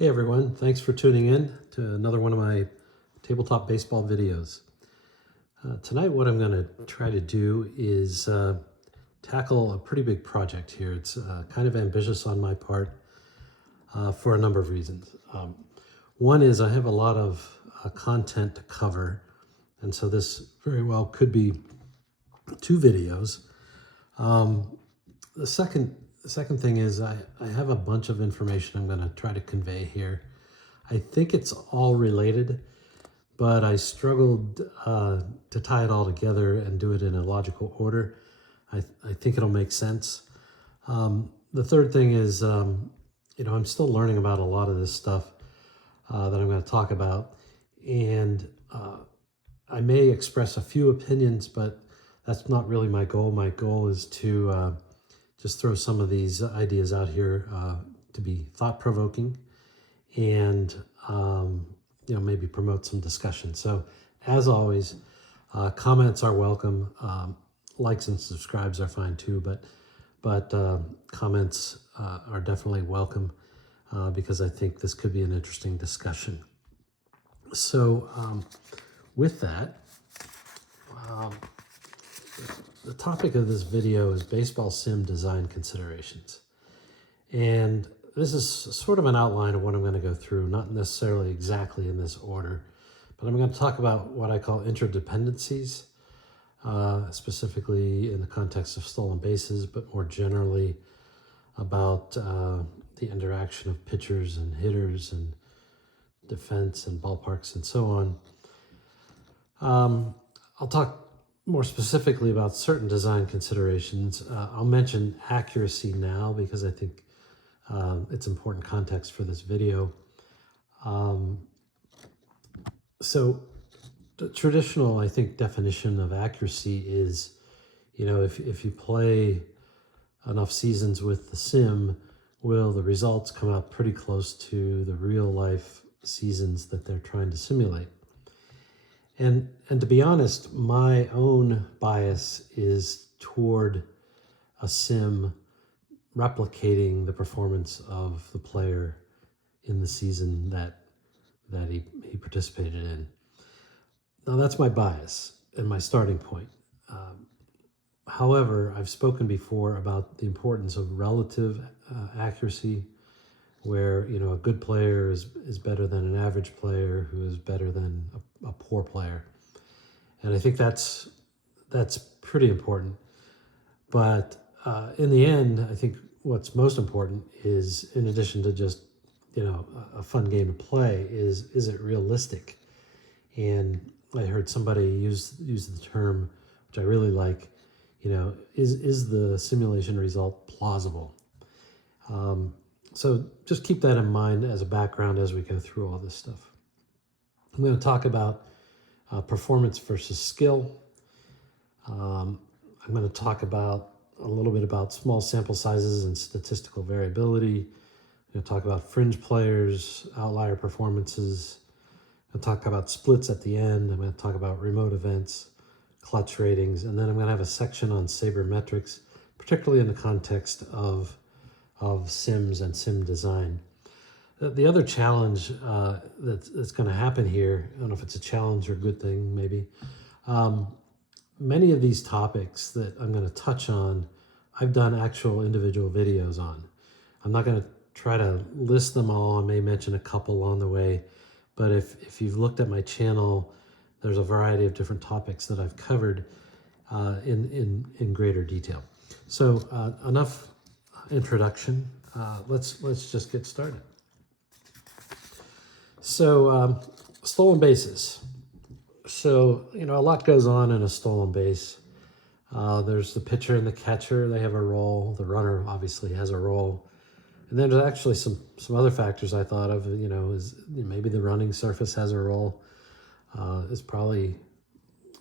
Hey everyone, thanks for tuning in to another one of my tabletop baseball videos. Tonight what I'm going to try to do is tackle a pretty big project here. It's kind of ambitious on my part for a number of reasons. One is I have a lot of content to cover, and so this very well could be two videos. The second thing is I have a bunch of information I'm going to try to convey here. I think it's all related, but I struggled to tie it all together and do it in a logical order. I think it'll make sense. The third thing is, I'm still learning about a lot of this stuff that I'm going to talk about, and I may express a few opinions, but that's not really my goal. My goal is to just throw some of these ideas out here to be thought-provoking and maybe promote some discussion. So as always, comments are welcome. Likes and subscribes are fine too, but comments are definitely welcome because I think this could be an interesting discussion. So with that, the topic of this video is baseball sim design considerations. And this is sort of an outline of what I'm going to go through, not necessarily exactly in this order, but I'm going to talk about what I call interdependencies, specifically in the context of stolen bases, but more generally about the interaction of pitchers and hitters and defense and ballparks and so on. I'll talk more specifically about certain design considerations. I'll mention accuracy now because I think it's important context for this video. So the traditional, I think, definition of accuracy is, if you play enough seasons with the sim, will the results come out pretty close to the real life seasons that they're trying to simulate? And to be honest, my own bias is toward a sim replicating the performance of the player in the season that he participated in. Now that's my bias and my starting point. However, I've spoken before about the importance of relative accuracy, where a good player is better than an average player who is better than a poor player. And I think that's pretty important. But in the end, I think what's most important is, in addition to just a fun game to play, is it realistic? And I heard somebody use the term, which I really like, is the simulation result plausible? So just keep that in mind as a background as we go through all this stuff. I'm going to talk about performance versus skill. I'm going to talk about a little bit about small sample sizes and statistical variability. I'm going to talk about fringe players, outlier performances. I'm going to talk about splits at the end. I'm going to talk about remote events, clutch ratings, and then I'm going to have a section on sabermetrics, particularly in the context of sims and sim design. The other challenge that's going to happen here, I don't know if it's a challenge or a good thing, maybe. Many of these topics that I'm going to touch on, I've done actual individual videos on. I'm not going to try to list them all. I may mention a couple along the way, but if you've looked at my channel, there's a variety of different topics that I've covered in greater detail. So enough introduction. Let's just get started. So stolen bases. So a lot goes on in a stolen base. There's the pitcher and the catcher. They have a role. The runner obviously has a role. And then there's actually some other factors I thought of. Is maybe the running surface has a role. It's probably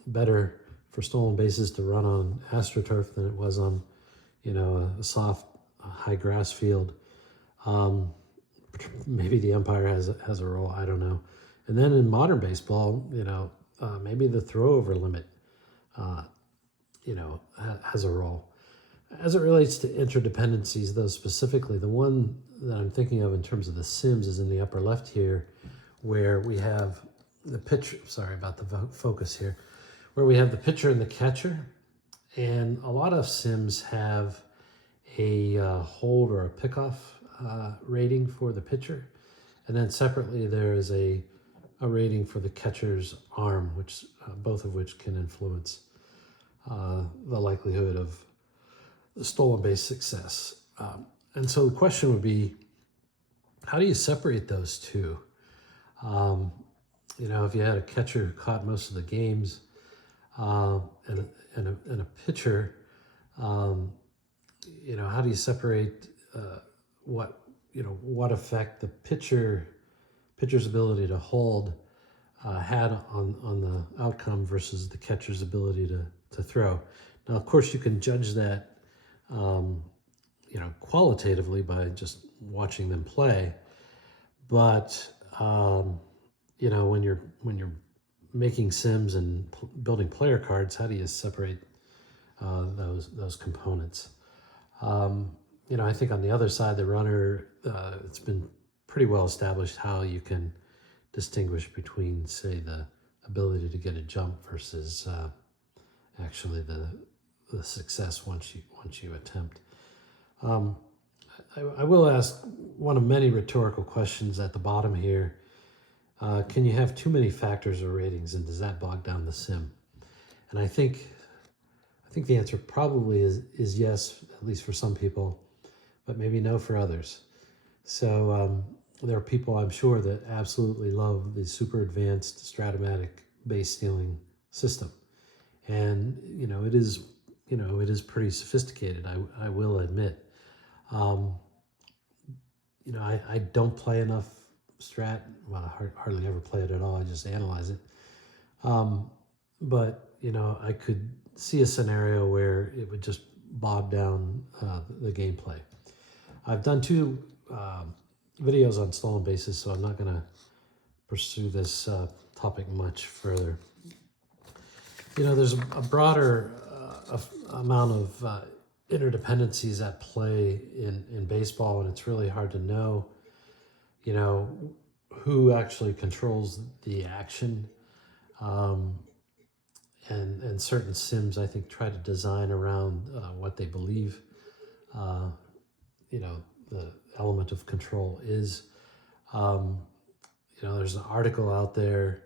better for stolen bases to run on AstroTurf than it was on a soft high grass field. Maybe the umpire has a role, I don't know. And then in modern baseball, maybe the throwover limit, has a role. As it relates to interdependencies, though, specifically, the one that I'm thinking of in terms of the sims is in the upper left here, where we have the pitcher, sorry about the focus here, where we have the pitcher and the catcher. And a lot of sims have a hold or a pickoff rating for the pitcher. And then separately, there is a rating for the catcher's arm, which both of which can influence the likelihood of the stolen base success. And so the question would be, how do you separate those two? You know, if you had a catcher who caught most of the games and a pitcher, you know, how do you separate what effect the pitcher's ability to hold had on the outcome versus the catcher's ability to throw? Now, of course, you can judge that you know, qualitatively by just watching them play, but you know, when you're making sims and building player cards, how do you separate those components? You know, I think on the other side, the runner, it's been pretty well established how you can distinguish between, say, the ability to get a jump versus actually the success once you attempt. I will ask one of many rhetorical questions at the bottom here. Can you have too many factors or ratings, and does that bog down the sim? And I think the answer probably is yes, at least for some people, but maybe no for others. So there are people, I'm sure, that absolutely love the super advanced stratomatic base stealing system. And, you know, it is pretty sophisticated, I will admit. You know, I don't play enough strat. Well, I hardly ever play it at all. I just analyze it. But, you know, I could see a scenario where it would just bog down the gameplay. I've done two videos on stolen bases, so I'm not going to pursue this topic much further. You know, there's a broader amount of interdependencies at play in baseball, and it's really hard to know, you know, who actually controls the action. And certain sims, I think, try to design around what they believe, you know, the element of control is. You know, there's an article out there,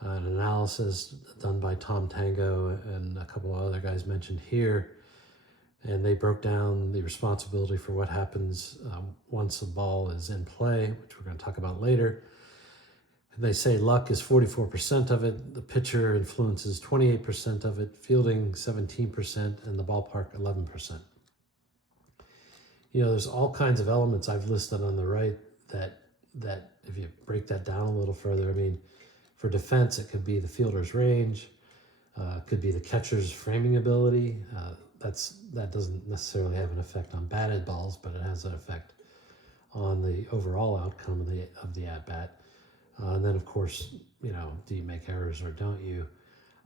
an analysis done by Tom Tango and a couple of other guys mentioned here, and they broke down the responsibility for what happens once a ball is in play, which we're going to talk about later. And they say luck is 44% of it, the pitcher influences 28% of it, fielding 17%, and the ballpark 11%. You know, there's all kinds of elements I've listed on the right that if you break that down a little further, I mean, for defense, it could be the fielder's range, could be the catcher's framing ability. That doesn't necessarily have an effect on batted balls, but it has an effect on the overall outcome of the at-bat. And then, of course, you know, do you make errors or don't you?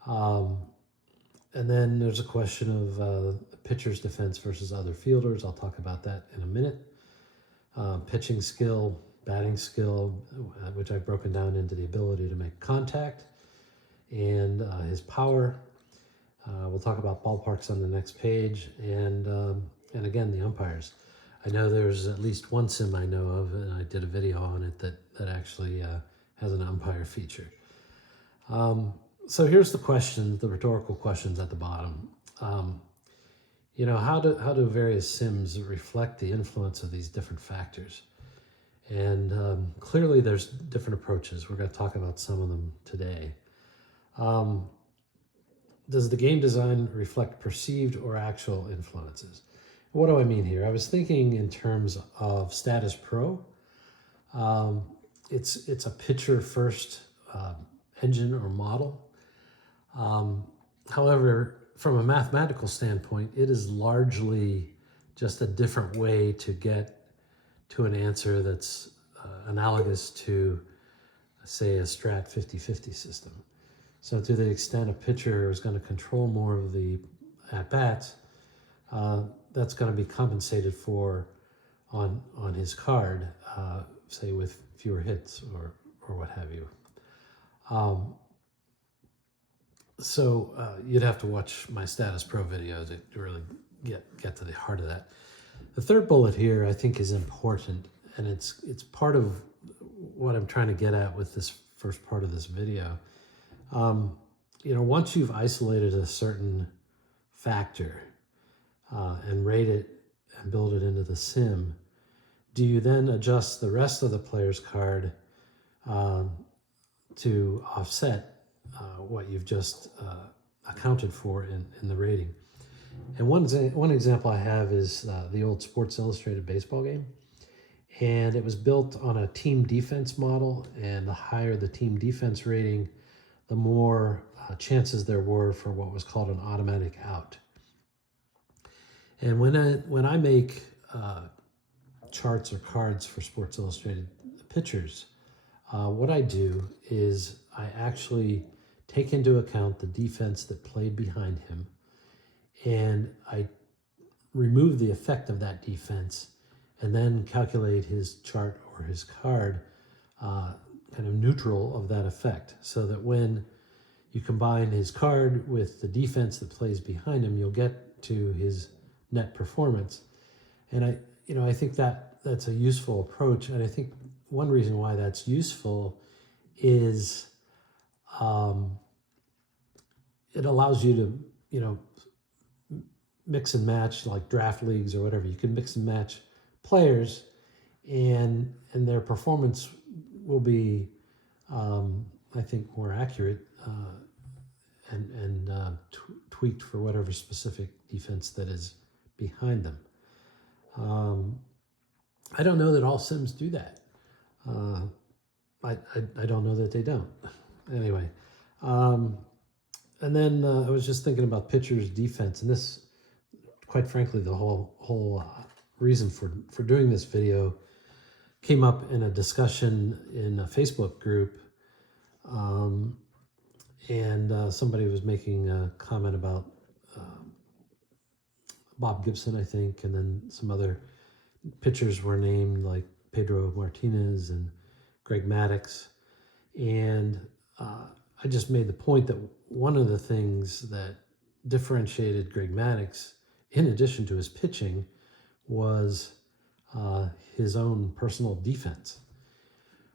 And then there's a question of the pitcher's defense versus other fielders. I'll talk about that in a minute. Pitching skill, batting skill, which I've broken down into the ability to make contact, and his power. We'll talk about ballparks on the next page, and again, the umpires. I know there's at least one sim I know of, and I did a video on it that actually has an umpire feature. So here's the question, the rhetorical questions at the bottom. You know, how do various sims reflect the influence of these different factors? And clearly there's different approaches. We're going to talk about some of them today. Does the game design reflect perceived or actual influences? What do I mean here? I was thinking in terms of statispro. It's a pitcher first engine or model. However, from a mathematical standpoint, it is largely just a different way to get to an answer that's analogous to, say, a strat 50-50 system. So to the extent a pitcher is going to control more of the at-bats, that's going to be compensated for on his card, say with fewer hits or what have you. So you'd have to watch my statispro video to really get to the heart of that. The third bullet here I think is important, and it's part of what I'm trying to get at with this first part of this video. Once you've isolated a certain factor and rate it and build it into the sim, do you then adjust the rest of the player's card to offset what you've just accounted for in the rating? And one example I have is the old Sports Illustrated baseball game. And it was built on a team defense model, and the higher the team defense rating, the more chances there were for what was called an automatic out. And when I make charts or cards for Sports Illustrated pitchers, what I do is I actually take into account the defense that played behind him, and I remove the effect of that defense and then calculate his chart or his card kind of neutral of that effect, so that when you combine his card with the defense that plays behind him, you'll get to his net performance. And I think that's a useful approach. And I think one reason why that's useful is it allows you to, mix and match, like draft leagues or whatever. You can mix and match players, and their performance will be, I think, more accurate and tweaked for whatever specific defense that is behind them. I don't know that all sims do that. I don't know that they don't. Anyway, and then I was just thinking about pitchers' defense, and this, quite frankly, the whole reason for doing this video came up in a discussion in a Facebook group, and somebody was making a comment about Bob Gibson, I think, and then some other pitchers were named, like Pedro Martinez and Greg Maddux. And I just made the point that one of the things that differentiated Greg Maddux, in addition to his pitching, was his own personal defense.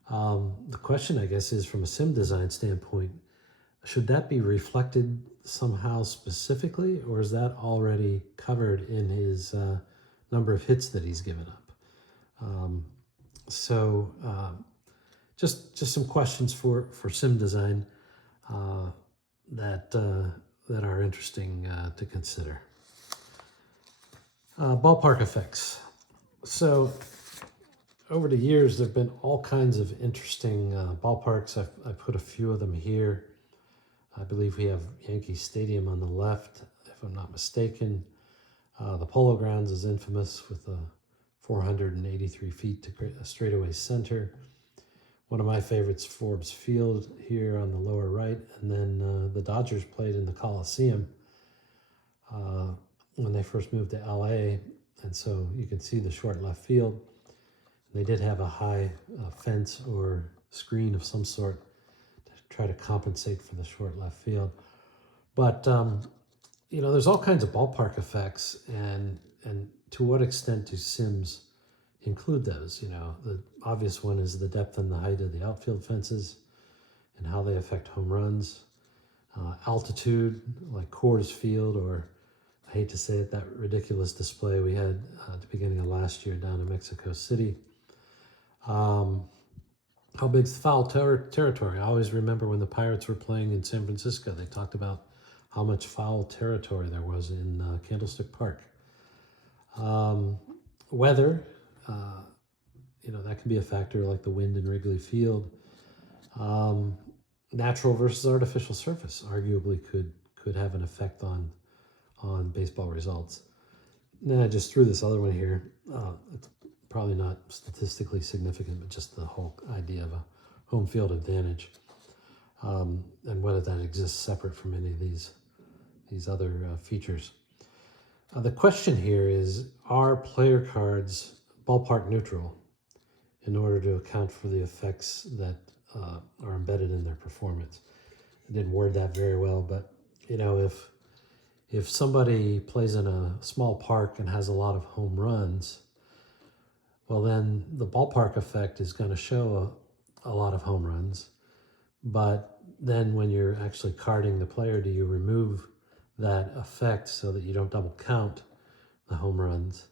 The question, I guess, is from a sim design standpoint, should that be reflected somehow specifically, or is that already covered in his number of hits that he's given up? Just some questions for sim design that are interesting to consider. Ballpark effects. So over the years, there have been all kinds of interesting ballparks. I put a few of them here. I believe we have Yankee Stadium on the left, if I'm not mistaken. The Polo Grounds is infamous with a 483 feet to a straightaway center. One of my favorites, Forbes Field here on the lower right. And then the Dodgers played in the Coliseum when they first moved to LA. And so you can see the short left field. They did have a high fence or screen of some sort to try to compensate for the short left field. But, there's all kinds of ballpark effects, and to what extent do sims include those? The obvious one is the depth and the height of the outfield fences and how they affect home runs. Altitude, like Coors Field, or I hate to say it, that ridiculous display we had at the beginning of last year down in Mexico City. How big's the foul territory? I always remember when the Pirates were playing in San Francisco, they talked about how much foul territory there was in Candlestick Park. Weather, that can be a factor, like the wind in Wrigley Field. Natural versus artificial surface arguably could have an effect on baseball results. And then I just threw this other one here. It's probably not statistically significant, but just the whole idea of a home field advantage, and whether that exists separate from any of these other features. The question here is, are player cards ballpark neutral in order to account for the effects that are embedded in their performance? I didn't word that very well, but if somebody plays in a small park and has a lot of home runs, well, then the ballpark effect is going to show a lot of home runs. But then when you're actually carding the player, do you remove that effect so that you don't double count the home runs?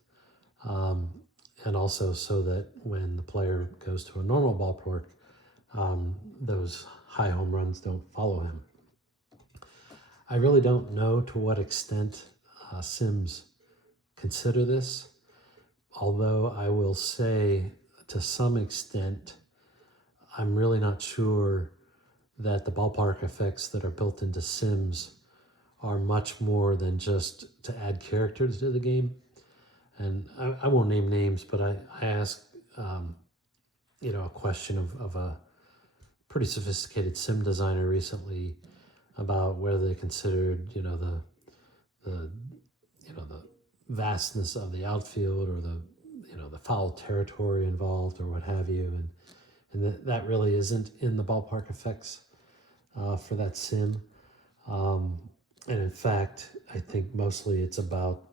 And also so that when the player goes to a normal ballpark, those high home runs don't follow him. I really don't know to what extent sims consider this, although I will say to some extent, I'm really not sure that the ballpark effects that are built into sims are much more than just to add characters to the game. And I won't name names, but I asked, a question of a pretty sophisticated sim designer recently about whether they considered, the vastness of the outfield or the foul territory involved or what have you, and that really isn't in the ballpark effects for that sim. And in fact, I think mostly it's about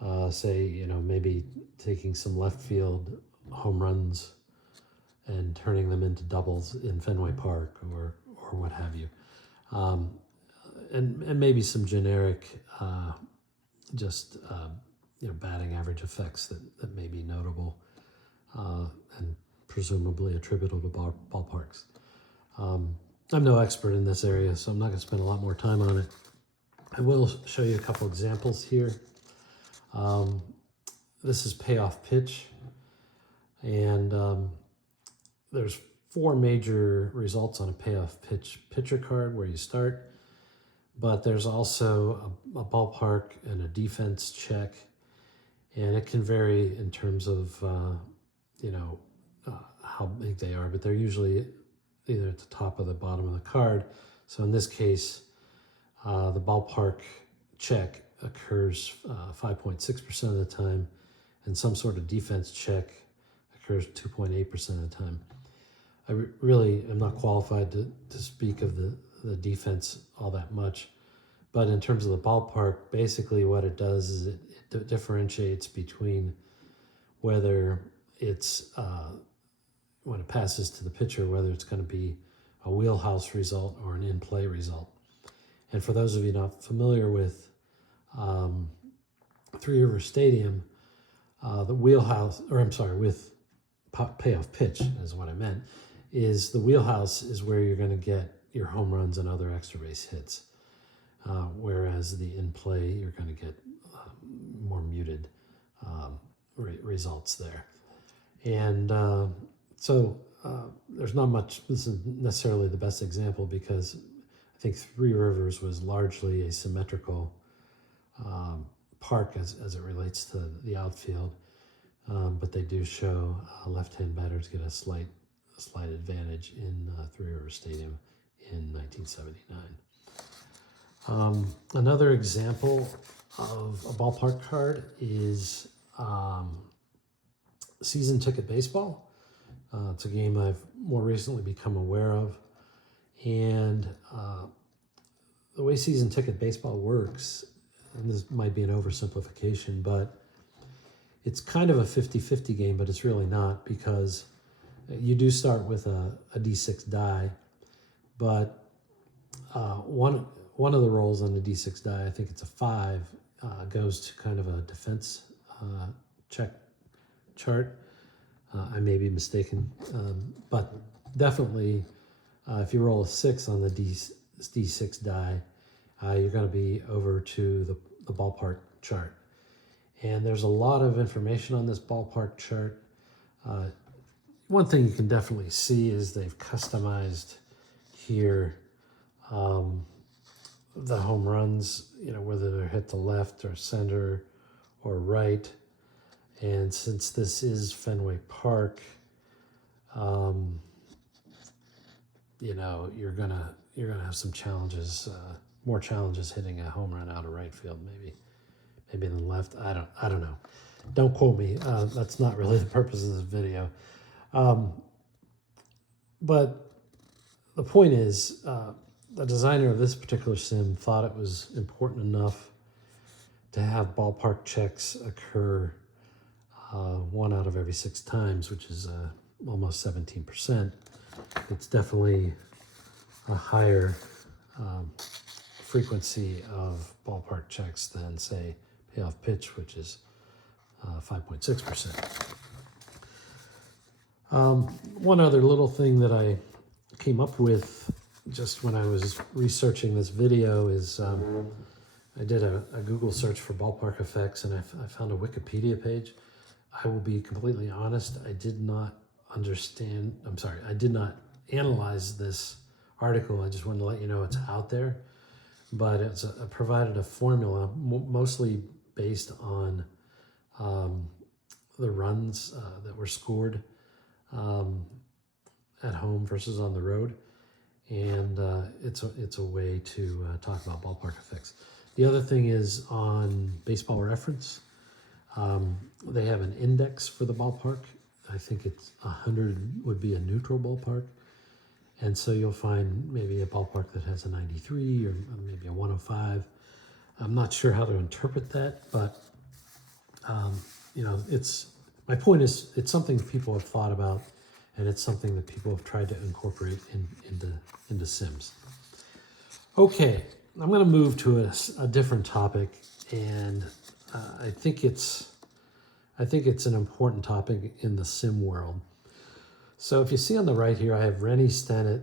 maybe taking some left field home runs and turning them into doubles in Fenway Park or what have you. And maybe some generic batting average effects that may be notable and presumably attributable to ballparks. I'm no expert in this area, so I'm not going to spend a lot more time on it. I will show you a couple examples here. This is payoff pitch, and there's 4 major results on a payoff pitch pitcher card where you start, but there's also a ballpark and a defense check, and it can vary in terms of how big they are, but they're usually either at the top or the bottom of the card. So in this case, the ballpark check occurs 5.6% of the time, and some sort of defense check occurs 2.8% of the time. I really am not qualified to speak of the defense all that much, but in terms of the ballpark, basically what it does is it differentiates between whether it's, when it passes to the pitcher, whether it's going to be a wheelhouse result or an in-play result. And for those of you not familiar with Three River Stadium, the wheelhouse, with payoff pitch is what I meant, is the wheelhouse is where you're going to get your home runs and other extra base hits, whereas the in-play, you're going to get more muted results there. And so there's not much, this is necessarily the best example because I think Three Rivers was largely a symmetrical park as it relates to the outfield, but they do show left-hand batters get a slight advantage in Three Rivers Stadium in 1979. Another example of a ballpark card is season ticket baseball. It's a game I've more recently become aware of. And the way season ticket baseball works, and this might be an oversimplification, but it's kind of a 50-50 game, but it's really not, because you do start with a D6 die, but one of the rolls on the D6 die, I think it's a 5, goes to kind of a defense check chart. I may be mistaken, but definitely if you roll a 6 on the D6 die, you're going to be over to the ballpark chart. And there's a lot of information on this ballpark chart. One thing you can definitely see is they've customized here the home runs, whether they're hit to left or center or right. And since this is Fenway Park, you're gonna have some challenges, more challenges hitting a home run out of right field, maybe in the left. I don't know. Don't quote me. That's not really the purpose of this video. But the point is, the designer of this particular sim thought it was important enough to have ballpark checks occur 1 out of every 6 times, which is almost 17%. It's definitely a higher frequency of ballpark checks than, say, payoff pitch, which is 5.6%. One other little thing that I came up with just when I was researching this video is I did a Google search for ballpark effects, and I found a Wikipedia page. I will be completely honest, I did not analyze this article. I just wanted to let you know it's out there. But it provided a formula mostly based on the runs that were scored at home versus on the road. And it's a way to talk about ballpark effects. The other thing is on Baseball Reference. They have an index for the ballpark. I think it's 100 would be a neutral ballpark. And so you'll find maybe a ballpark that has a 93 or maybe a 105. I'm not sure how to interpret that, but my point is it's something people have thought about, and it's something that people have tried to incorporate into Sims. Okay, I'm going to move to a different topic, and I think it's an important topic in the Sim world. So if you see on the right here, I have Rennie Stennett,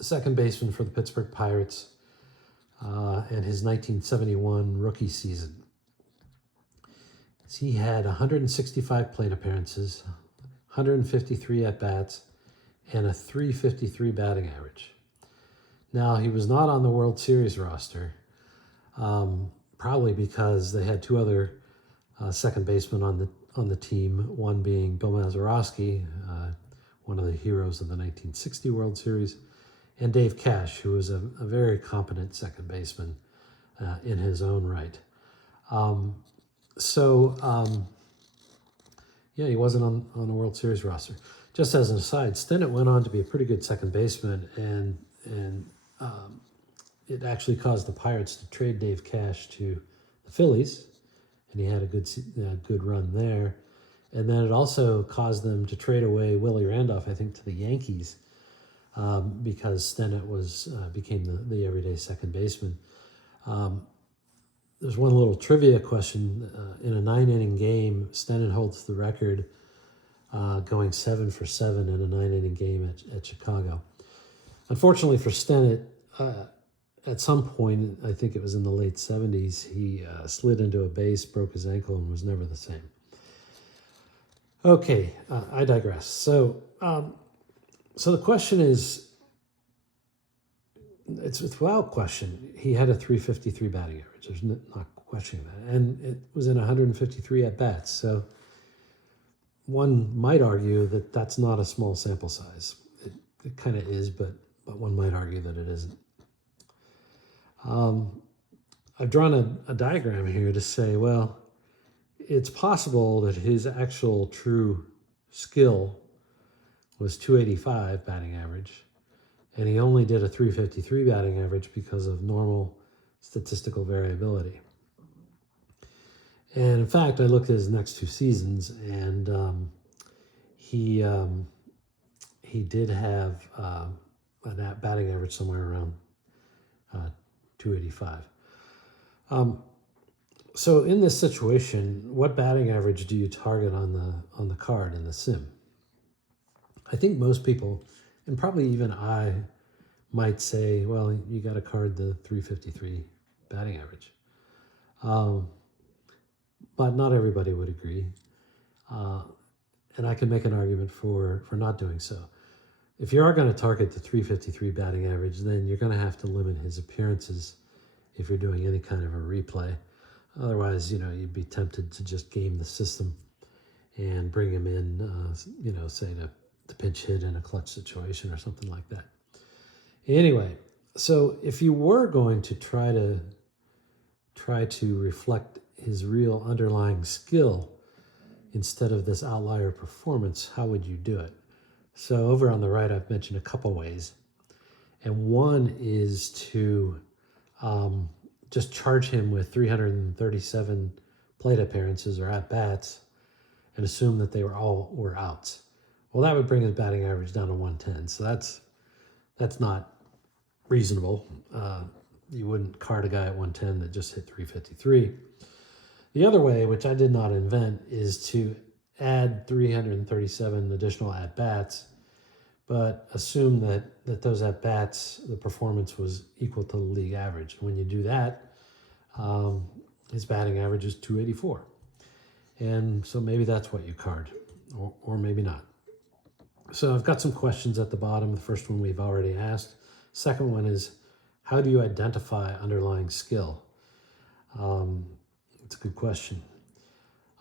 second baseman for the Pittsburgh Pirates, and his 1971 rookie season. He had 165 plate appearances, 153 at-bats, and a .353 batting average. Now, he was not on the World Series roster, probably because they had 2 other second basemen on the team, one being Bill Mazeroski, one of the heroes of the 1960 World Series, and Dave Cash, who was a very competent second baseman in his own right. He wasn't on the World Series roster. Just as an aside, Stennett went on to be a pretty good second baseman, and it actually caused the Pirates to trade Dave Cash to the Phillies, and he had a good run there. And then it also caused them to trade away Willie Randolph, I think, to the Yankees, because Stennett became the everyday second baseman. There's one little trivia question. In a 9-inning game, Stennett holds the record, going 7 for 7 in a 9-inning game at Chicago. Unfortunately for Stennett, at some point, I think it was in the late 70s, he slid into a base, broke his ankle, and was never the same. Okay, I digress. So the question is, it's without question, he had a .353 batting average. There's not questioning that. And it was in 153 at-bats. So one might argue that that's not a small sample size. It kind of is, but one might argue that it isn't. I've drawn a diagram here to say, well, it's possible that his actual true skill was 285 batting average, and he only did a .353 batting average because of normal statistical variability. And in fact, I looked at his next 2 seasons, and he did have a batting average somewhere around 285. So in this situation, what batting average do you target on the card in the sim? I think most people, and probably even I, might say, well, you got to card the .353 batting average. But not everybody would agree. And I can make an argument for not doing so. If you are going to target the .353 batting average, then you're going to have to limit his appearances if you're doing any kind of a replay. Otherwise, you'd be tempted to just game the system and bring him in, say to pinch hit in a clutch situation or something like that. Anyway, so if you were going to try to reflect his real underlying skill instead of this outlier performance, how would you do it? So over on the right, I've mentioned a couple ways. And one is to just charge him with 337 plate appearances or at-bats and assume that they were outs. Well, that would bring his batting average down to 110. So that's not reasonable. You wouldn't card a guy at 110 that just hit 353. The other way, which I did not invent, is to add 337 additional at-bats, but assume that those at-bats, the performance was equal to the league average. When you do that, his batting average is 284. And so maybe that's what you card, or maybe not. So I've got some questions at the bottom. The first one we've already asked. Second one is, how do you identify underlying skill? It's a good question.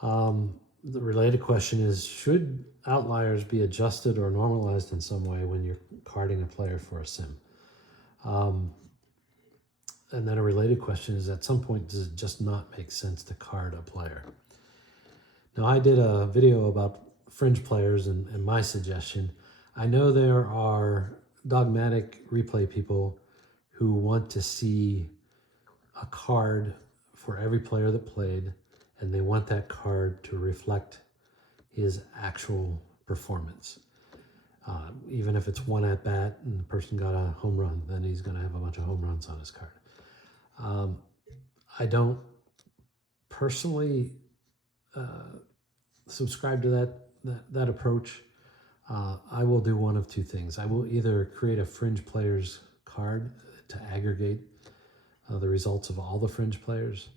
The related question is, should outliers be adjusted or normalized in some way when you're carding a player for a sim? And then a related question is, at some point, does it just not make sense to card a player? Now, I did a video about fringe players and my suggestion. I know there are dogmatic replay people who want to see a card for every player that played, and they want that card to reflect his actual performance. Even if it's one at bat and the person got a home run, then he's going to have a bunch of home runs on his card. I don't personally subscribe to that approach. I will do one of two things. I will either create a fringe players card to aggregate the results of all the fringe players,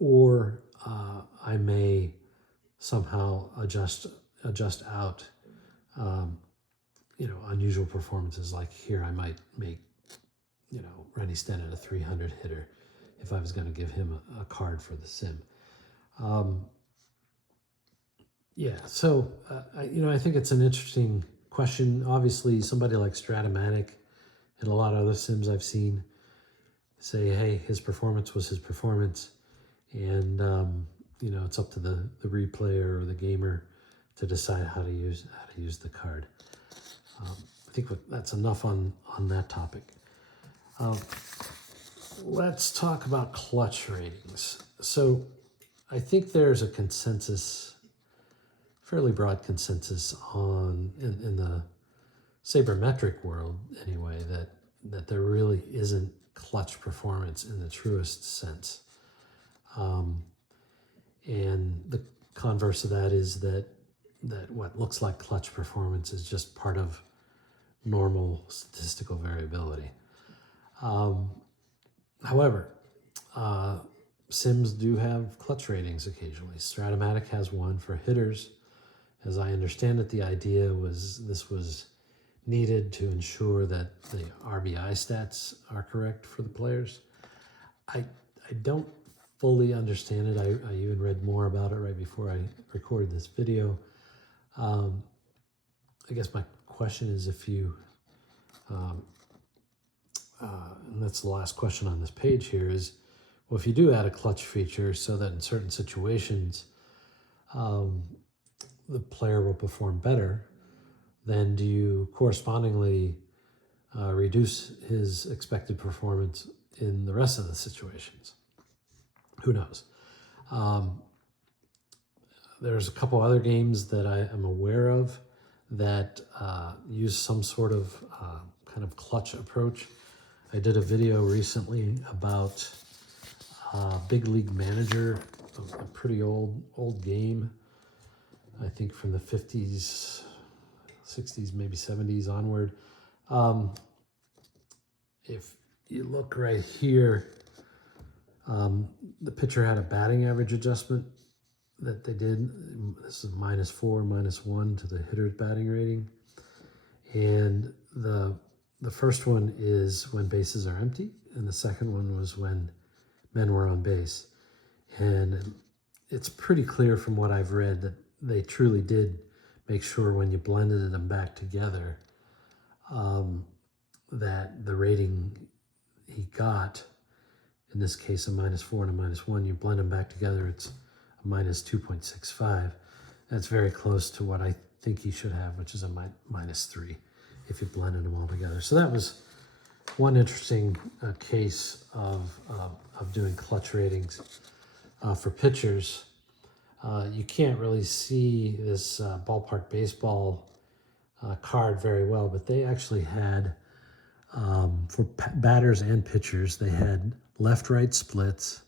or I may somehow adjust out unusual performances. Like here, I might make Randy Stenton a 300 hitter if I was going to give him a card for the sim. So I think it's an interesting question. Obviously, somebody like Stratomatic and a lot of other sims I've seen say, hey, his performance was his performance, and it's up to the replayer or the gamer to decide how to use the card. I think that's enough on that topic. Let's talk about clutch ratings. So I think there's a consensus, fairly broad consensus in the sabermetric world anyway, that there really isn't clutch performance in the truest sense. And the converse of that is that what looks like clutch performance is just part of normal statistical variability. However, sims do have clutch ratings occasionally. Stratomatic has one for hitters. As I understand it, the idea was this was needed to ensure that the RBI stats are correct for the players. I don't fully understand it. I even read more about it right before I recorded this video. I guess my question is, if you, and that's the last question on this page here, is, well, if you do add a clutch feature so that in certain situations the player will perform better, then do you correspondingly reduce his expected performance in the rest of the situations? Who knows? There's a couple other games that I am aware of that use some sort of kind of clutch approach. I did a video recently about Big League Manager, a pretty old game, I think from the 50s, 60s, maybe 70s onward. If you look right here, the pitcher had a batting average adjustment that they did. This is -4, -1 to the hitter's batting rating. And the first one is when bases are empty, and the second one was when men were on base. And it's pretty clear from what I've read that they truly did make sure when you blended them back together that the rating he got in this case a -4 and a -1. You blend them back together, it's a -2.65. That's very close to what I think you should have, which is a -3 if you blended them all together. So that was one interesting case of doing clutch ratings for pitchers. You can't really see this ballpark baseball card very well, but they actually had, for batters and pitchers, they had left-right splits,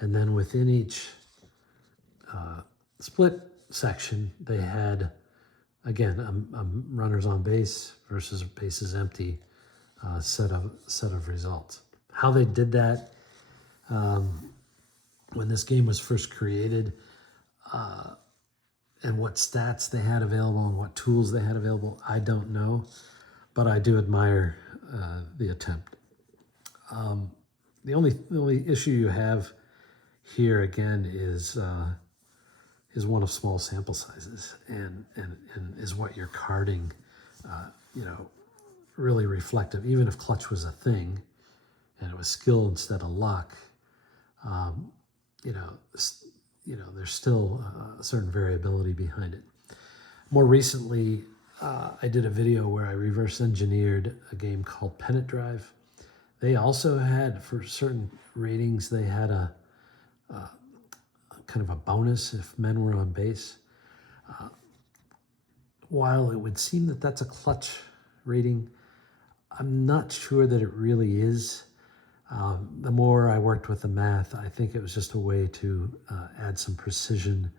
and then within each split section, they had, again, runners on base versus bases empty set of results. How they did that, when this game was first created, and what stats they had available and what tools they had available, I don't know, but I do admire the attempt. The only issue you have here again is one of small sample sizes, and is what you're carding, really reflective. Even if clutch was a thing and it was skill instead of luck, there's still a certain variability behind it. More recently, I did a video where I reverse engineered a game called Pennant Drive. They also had, for certain ratings, they had a kind of a bonus if men were on base. While it would seem that that's a clutch rating, I'm not sure that it really is. The more I worked with the math, I think it was just a way to add some precision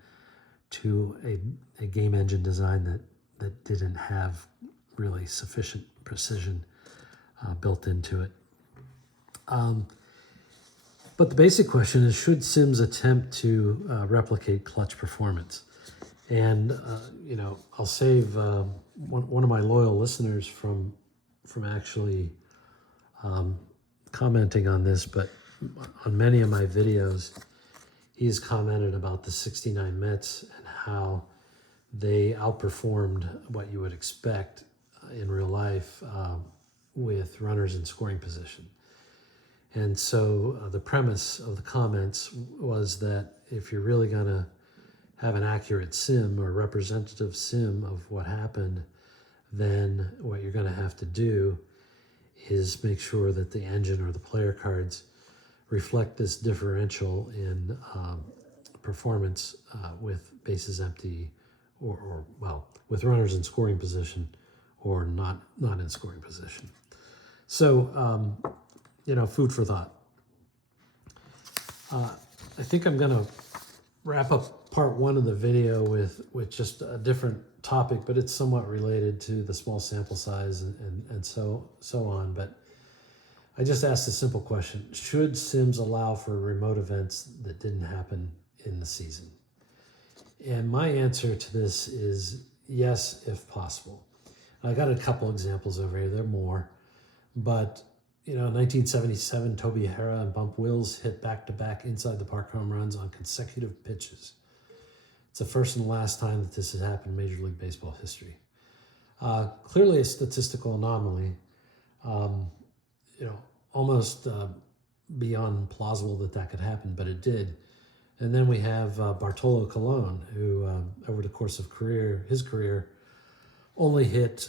to a game engine design that didn't have really sufficient precision built into it. But the basic question is, should Sims attempt to replicate clutch performance? And, I'll save one of my loyal listeners from actually commenting on this, but on many of my videos, he's commented about the 69 Mets and how they outperformed what you would expect in real life with runners in scoring position. And so the premise of the comments was that if you're really going to have an accurate sim or representative sim of what happened, then what you're going to have to do is make sure that the engine or the player cards reflect this differential in performance with bases empty or with runners in scoring position or not in scoring position. So, food for thought. I think I'm going to wrap up part one of the video with just a different topic, but it's somewhat related to the small sample size and so on. But I just asked a simple question: should Sims allow for remote events that didn't happen in the season? And my answer to this is yes, if possible. I got a couple examples over here. There are more, but in 1977, Toby Harrah and Bump Wills hit back-to-back inside the park home runs on consecutive pitches. It's the first and last time that this has happened in Major League Baseball history. Clearly a statistical anomaly, almost beyond plausible that could happen, but it did. And then we have Bartolo Colon, who over the course of his career, only hit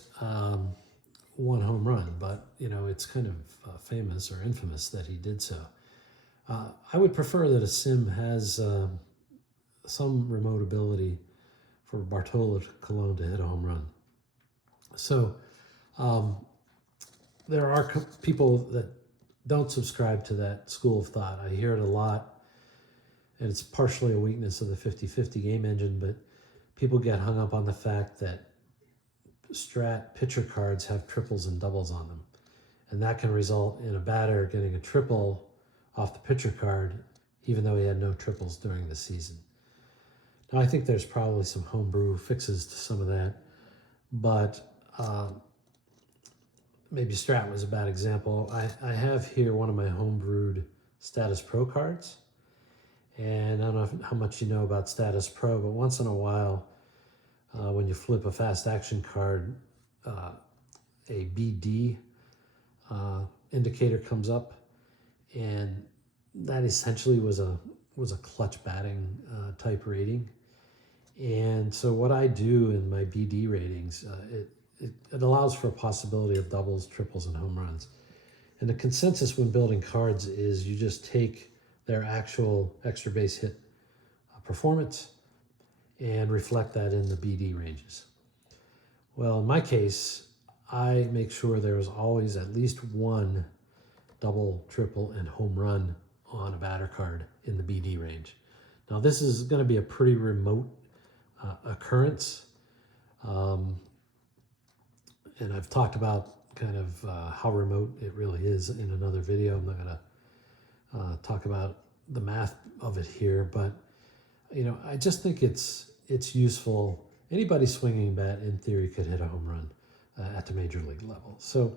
one home run, but it's kind of famous or infamous that he did so. I would prefer that a sim has some remote ability for Bartolo Colon to hit a home run. So there are people that don't subscribe to that school of thought. I hear it a lot, and it's partially a weakness of the 50-50 game engine, but people get hung up on the fact that strat pitcher cards have triples and doubles on them, and that can result in a batter getting a triple off the pitcher card even though he had no triples during the season. Now, I think there's probably some homebrew fixes to some of that, but maybe strat was a bad example. I have here one of my homebrewed statispro cards, and I don't know how much you know about statispro, but once in a while, when you flip a fast action card, a BD indicator comes up, and that essentially was a clutch batting type rating. And so what I do in my BD ratings, it allows for a possibility of doubles, triples, and home runs. And the consensus when building cards is you just take their actual extra base hit performance and reflect that in the BD ranges. Well, in my case, I make sure there's always at least one double, triple, and home run on a batter card in the BD range. Now, this is going to be a pretty remote occurrence. And I've talked about kind of how remote it really is in another video. I'm not going to talk about the math of it here, but I just think it's useful. Anybody swinging a bat in theory could hit a home run at the major league level. So,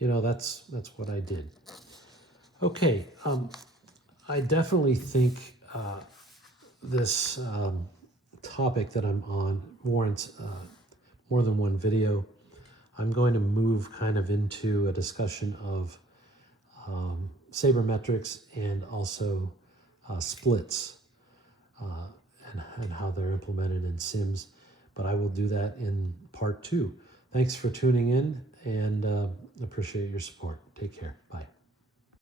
that's what I did. Okay, I definitely think this topic that I'm on warrants more than one video. I'm going to move kind of into a discussion of sabermetrics and also splits and how they're implemented in Sims, but I will do that in part 2. Thanks for tuning in, and appreciate your support. Take care. Bye.